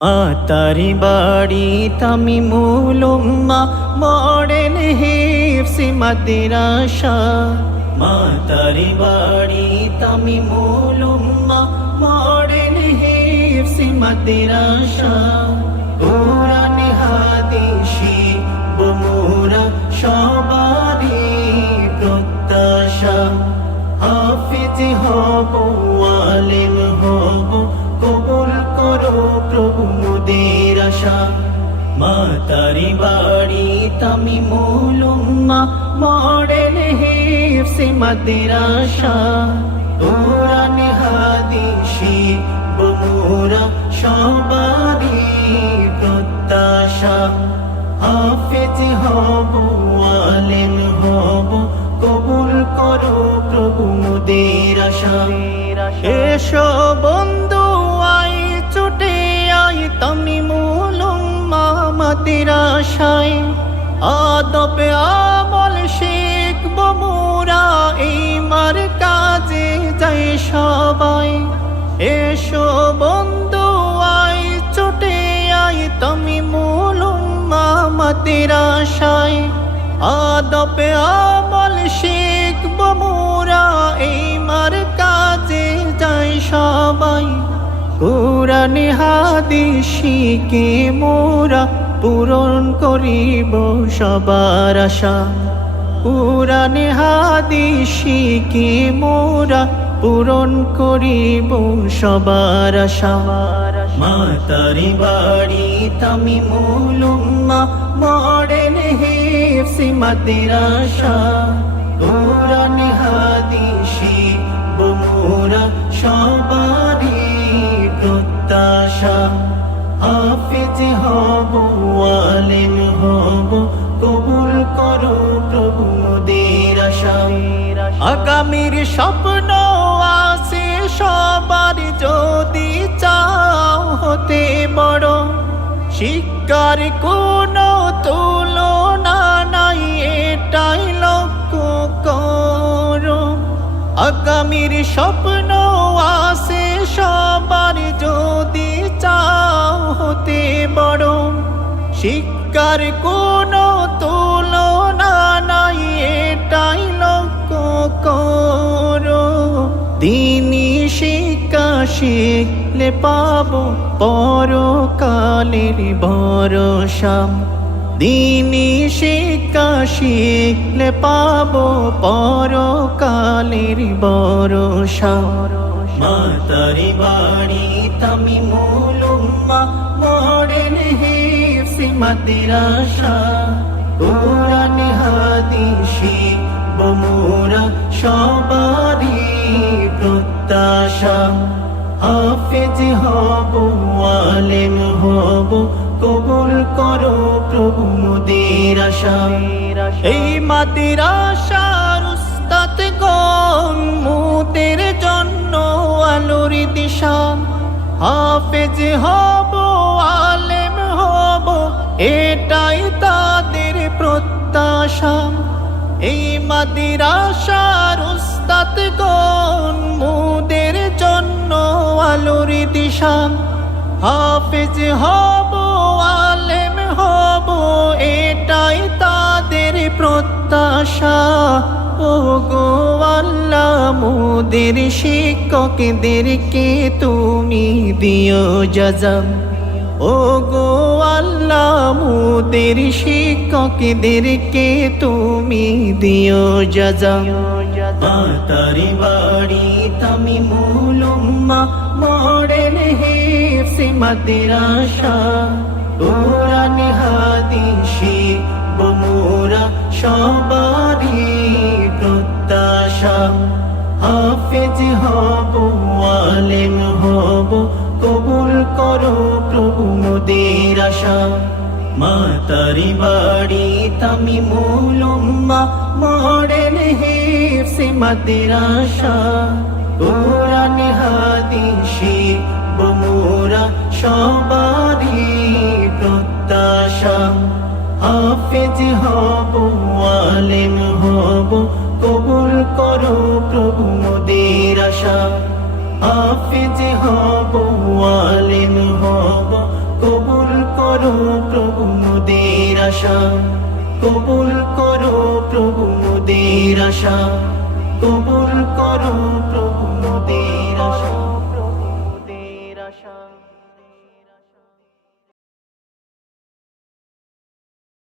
তারি বাড়ি তামিমুল উম্মাহ মডেল হিফজি মাদ্রাসা। তারি বাড়ি তামিমুল উম্মাহ মডেল হিফজি মাদ্রাসা। কুরআন হাদিস শিখবো সবারই প্রত্যাশা। হাফিজ হব আলিম হব কবুল করো প্রভু মোদের আশা। তারি বাড়ি তামিমুল উম্মাহ মডেল হিফজি মাদ্রাসা। কুরআন হাদিস শিখবো সবারই প্রত্যাশা। হাফিজ হব আলিম হব কবুল করো প্রভু মোদের আশা। এসো বন্ধু আই ছুটে আই তামিমুল উম্মাহ মাদ্রাসায়। আদব আমল শিখবো মোরা এই মারকাজে যাই সবাই। এসো বন্ধু আই ছুটে আই তামিমুল উম্মাহ মাদ্রাসায়। আদব আমল শিখবো মোরা এই মারকাজে যাই সবাই। কুরআন হাদিস শিখে মোরা পূরণ করিব সবার আশা। কুরআন হাদিস শিখে মোরা পূরণ করিব সবার আশা। তারি বাড়ি তামিমুল উম্মাহ মডেল হিফজি মাদ্রাসা। কুরআন হাদিস শিখবো সবারই প্রত্যাশা। হাফিজ হব আলিম হব কবুল করো প্রভু মোদের আশা। আগামীর স্বপ্ন আছে সবার, যদি চাও হতে বড়। শিক্ষার কোনো তুলনা নাই, এটাই লক্ষ্য করো। আগামীর স্বপ্ন আছে সবার, যদি চাও হতে বড়। শিক্ষার কোনো তুলনা নাই, এটাই লক্ষ্য করো। দ্বীনি শিক্ষা শিখলে পাবো পরকালের ভরসা। দ্বীনি শিক্ষা শিখলে পাবো পরকালের ভরসা। তারি বাড়ি তামিমুল উম্মাহ মডেল হিফজি মাদ্রাসা। কুরআন হাদিস শিখবো সবারই প্রত্যাশা। হাফিজ হব আলিম হব কবুল করো প্রভু মোদের আশা। এই মাদ্রাসার উস্তাদ গণ মোদের জন্য আলোর দিশা। হাফিজ হব আলিম হব এটাই তাদের প্রত্যাশা। এই মাদ্রাসার উস্তাদ গণ মোদের জন্য আলোর দিশা। হাফিজ হব আলেম হব এটাই তাদের প্রত্যাশা। ও গো আল্লাহ মোদের শিক্ষকদেরকে তুমি দিও জাযা। ও গো আল্লাহ মোদের শিক্ষকদেরকে তুমি দিও জাযা। তারি বাড়ি তামিমুল উম্মাহ মডেল হিফজি মাদ্রাসা। কুরআন হাদিস শিখবো সবারই প্রত্যাশা। হাফিজ হব আলিম হব কবুল করো প্রভু মোদের আশা। তারি বাড়ি তামিমুল উম্মাহ মডেল হিফজি মাদ্রাসা। কুরআন হাদিস শিখবো সবারই প্রত্যাশা। হাফিজ হব আলিম হব কবুল করো প্রভু মোদের আশা। হাফিজ হব আলিম হব আশা কবুল করো প্রভু মোদের আশা কবুল করো প্রভু